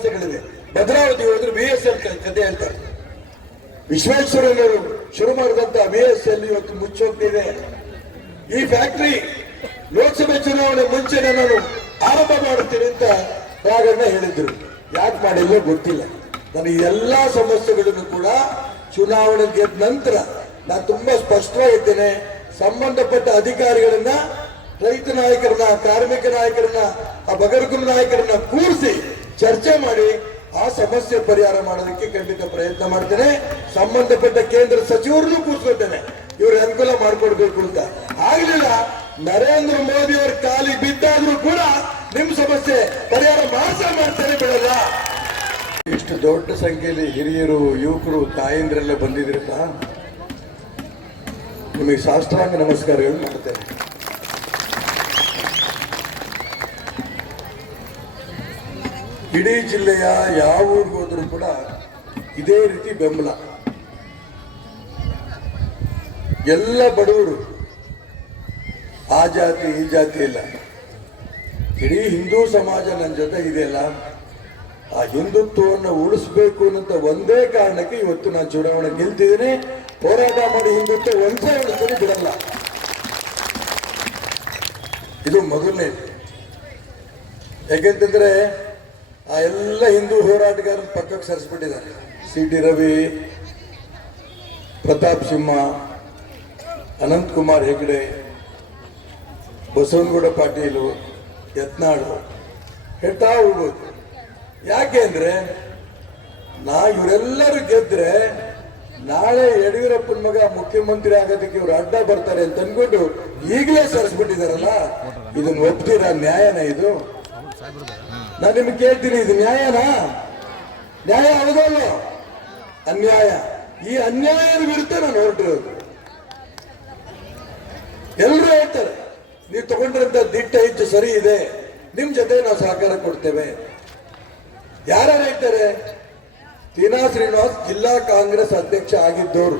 ಸಮಸ್ಯೆಗಳಿದೆ. ಭದ್ರಾವತಿ ಹೋದ್ರೆ VSL ಕತೆ ಹೇಳ್ತಾರೆ. ವಿಶ್ವೇಶ್ವರಯ್ಯನವರು ಶುರು ಮಾಡಿದಂತ VSL ಇವತ್ತು ಮುಚ್ಚೋಗ್ತಿದೆ. ಈ ಫ್ಯಾಕ್ಟರಿ ಲೋಕಸಭೆ ಚುನಾವಣೆ ಮುಂಚೆ ನಾನು ಆರಂಭ ಮಾಡುತ್ತೇನೆ ಅಂತ ರಾಘಣ್ಣ ಹೇಳಿದ್ರು. ಯಾಕೆ ಮಾಡಿಲ್ಲೋ ಗೊತ್ತಿಲ್ಲ. ನನಗೆ ಎಲ್ಲಾ ಸಮಸ್ಯೆಗಳನ್ನು ಕೂಡ ಚುನಾವಣೆ ಗೆದ್ದ ನಂತರ ನಾನು ತುಂಬಾ ಸ್ಪಷ್ಟವಾಗಿದ್ದೇನೆ. ಸಂಬಂಧಪಟ್ಟ ಅಧಿಕಾರಿಗಳನ್ನ, ರೈತ ನಾಯಕರನ್ನ, ಕಾರ್ಮಿಕ ನಾಯಕರನ್ನ, ಆ ಬಗರ್ಗುರು ನಾಯಕರನ್ನ ಕೂರಿಸಿ ಚರ್ಚೆ ಮಾಡಿ ಆ ಸಮಸ್ಯೆ ಪರಿಹಾರ ಮಾಡೋದಕ್ಕೆ ಖಂಡಿತ ಪ್ರಯತ್ನ ಮಾಡ್ತೇನೆ. ಸಂಬಂಧಪಟ್ಟ ಕೇಂದ್ರ ಸಚಿವರನ್ನು ಕೂರಿಸ್ಕೊಳ್ತೇನೆ, ಇವ್ರ ಅನುಕೂಲ ಮಾಡಿಕೊಡ್ಬೇಕು ಅಂತ. ಆಗ್ಲಿಲ್ಲ, ನರೇಂದ್ರ ಮೋದಿ ಅವರ ಕಾಲಿ ಬಿದ್ದಾದ್ರೂ ಕೂಡ ನಿಮ್ ಸಮಸ್ಯೆ ಪರಿಹಾರ ಮಾಡ್ತೇನೆ, ಬಿಡಲ್ಲ. ಇಷ್ಟು ದೊಡ್ಡ ಸಂಖ್ಯೆಯಲ್ಲಿ ಹಿರಿಯರು, ಯುವಕರು, ತಾಯಂದ್ರೆಲ್ಲ ಬಂದಿದ್ರಪ್ಪ, ನಿಮಗೆ ಸಾಷ್ಟಾಂಗ ನಮಸ್ಕಾರಗಳು ಮಾಡ್ತೇನೆ. ಇಡೀ ಜಿಲ್ಲೆಯ ಯಾವ ಊರಿಗೆ ಹೋದ್ರೂ ಕೂಡ ಇದೇ ರೀತಿ ಬೆಂಬಲ. ಎಲ್ಲ ಬಡವರು, ಆ ಜಾತಿ ಈ ಜಾತಿ ಇಲ್ಲ, ಇಡೀ ಹಿಂದೂ ಸಮಾಜ ನನ್ನ ಜೊತೆ ಇದೆಯಲ್ಲ. ಆ ಹಿಂದುತ್ವವನ್ನು ಉಳಿಸ್ಬೇಕು ಅನ್ನೋ ಒಂದೇ ಕಾರಣಕ್ಕೆ ಇವತ್ತು ನಾನು ಚುನಾವಣೆ ಗೆಲ್ತಿದ್ದೀನಿ. ಹೋರಾಟ ಮಾಡಿ ಹಿಂದುತ್ವ ಒಂದೇ ಉಳಿಸ್ತೀನಿ, ಬಿಡಲ್ಲ. ಇದು ಮೊದಲನೇ. ಯಾಕೆಂತಂದ್ರೆ ಆ ಎಲ್ಲ ಹಿಂದೂ ಹೋರಾಟಗಾರರ ಪಕ್ಕಕ್ಕೆ ಸರಿಸ್ಬಿಟ್ಟಿದ್ದಾರೆ. CT ರವಿ, ಪ್ರತಾಪ್ ಸಿಂಹ, ಅನಂತ್ ಕುಮಾರ್ ಹೆಗಡೆ, ಬಸವನಗೌಡ ಪಾಟೀಲು, ಯತ್ನಾಳು ಹೇಳ್ತಾ ಹೋಗ್ಬೋದು. ಯಾಕೆ ಅಂದ್ರೆ ಇವರೆಲ್ಲರೂ ಗೆದ್ರೆ ನಾಳೆ ಯಡಿಯೂರಪ್ಪನ ಮಗ ಮುಖ್ಯಮಂತ್ರಿ ಆಗೋದಕ್ಕೆ ಇವ್ರು ಅಡ್ಡ ಬರ್ತಾರೆ ಅಂತ ಅನ್ಕೊಂಡು ಈಗಲೇ ಸರಿಸ್ಬಿಟ್ಟಿದಾರಲ್ಲ. ಇದನ್ನ ಒಪ್ತೀರಾ? ನ್ಯಾಯನ ಇದು? ನಾನು ನಿಮ್ಗೆ ಕೇಳ್ತೀನಿ, ಇದು ನ್ಯಾಯನಾ? ನ್ಯಾಯ ಹೌದಲ್ಲ? ಅನ್ಯಾಯ. ಈ ಅನ್ಯಾಯದ ವಿರುದ್ಧ ನಾನು ಹೊರಟಿರೋದು. ಎಲ್ಲರೂ ಹೇಳ್ತಾರೆ ನೀವು ತಗೊಂಡಿರಂತ ದಿಟ್ಟ ಹೆಚ್ಚು ಸರಿ ಇದೆ, ನಿಮ್ ಜೊತೆ ನಾವು ಸಹಕಾರ ಕೊಡ್ತೇವೆ. ಯಾರು ಹೇಳ್ತಾರೆ? ತೀನಾ ಶ್ರೀನಿವಾಸ್ ಜಿಲ್ಲಾ ಕಾಂಗ್ರೆಸ್ ಅಧ್ಯಕ್ಷ ಆಗಿದ್ದವರು,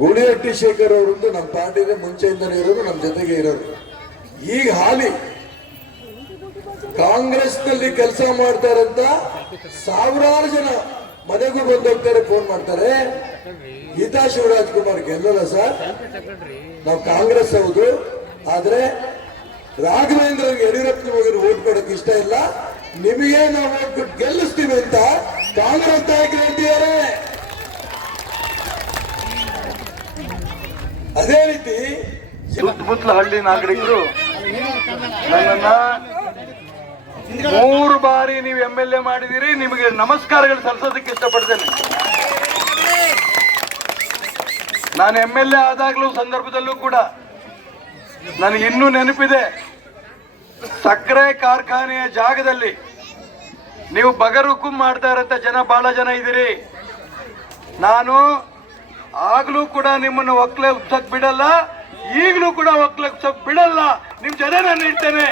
ಗೂಳಿಹಟ್ಟಿ ಶೇಖರ್ ಅವರಂದು ನಮ್ಮ ಪಾರ್ಟಿಗೆ ಮುಂಚೆಯಿಂದಲೇ ಇರೋರು, ನಮ್ಮ ಜೊತೆಗೆ ಇರೋರು. ಈಗ ಹಾಲಿ ಕಾಂಗ್ರೆಸ್ ನಲ್ಲಿ ಕೆಲಸ ಮಾಡ್ತಾರಂತ ಸಾವಿರಾರು ಜನ ಮನೆಗೂ ಬಂದೋಗ್ತಾರೆ, ಫೋನ್ ಮಾಡ್ತಾರೆ. ಗೀತಾ ಶಿವರಾಜ್ ಕುಮಾರ್ ಗೆಲ್ಲಲ್ಲ ಸರ್, ನಾವು ಕಾಂಗ್ರೆಸ್ ಹೌದು, ಆದ್ರೆ ರಾಘವೇಂದ್ರ ಯಡಿಯೂರಪ್ಪನ ಹೋಗಿ ಓಟ್ ಕೊಡಕ್ಕೆ ಇಷ್ಟ ಇಲ್ಲ, ನಿಮಗೆ ನಾವು ಓಟ್ ಕೊಟ್ಟು ಗೆಲ್ಲಿಸ್ತೀವಿ ಅಂತ ಕಾಂಗ್ರೆಸ್ ನಾಯಕರು ಹೇಳ್ತಿದ್ದಾರೆ. ಅದೇ ರೀತಿ ಸುತ್ತಮುತ್ತಲ ಹಳ್ಳಿ ನಾಗರಿಕರು ನನ್ನನ್ನ 3 ಬಾರಿ ನೀವು MLA ಮಾಡಿದಿರಿ, ನಿಮಗೆ ನಮಸ್ಕಾರಗಳು ಸಲ್ಲಿಸೋದಕ್ಕೆ ಇಷ್ಟಪಡ್ತೇನೆ. ನಾನು MLA ಆದಾಗಲೂ ಸಂದರ್ಭದಲ್ಲೂ ಕೂಡ ನನಗೆ ಇನ್ನೂ ನೆನಪಿದೆ, ಸಕ್ಕರೆ ಕಾರ್ಖಾನೆಯ ಜಾಗದಲ್ಲಿ ನೀವು ಬಗರ್ ಹುಕುಂ ಮಾಡ್ತಾ ಇರಂತ ಜನ ಬಹಳ ಜನ ಇದ್ದೀರಿ. ನಾನು ಆಗ್ಲೂ ಕೂಡ ನಿಮ್ಮನ್ನು ಒಕ್ಕಲೆ ಉತ್ಸಕ್ ಬಿಡಲ್ಲ, ಈಗಲೂ ಕೂಡ ಒಕ್ಕಲೆ ಉತ್ಸಕ್ ಬಿಡಲ್ಲ, ನಿಮ್ ಜನ ನಾನು ಇರ್ತೇನೆ.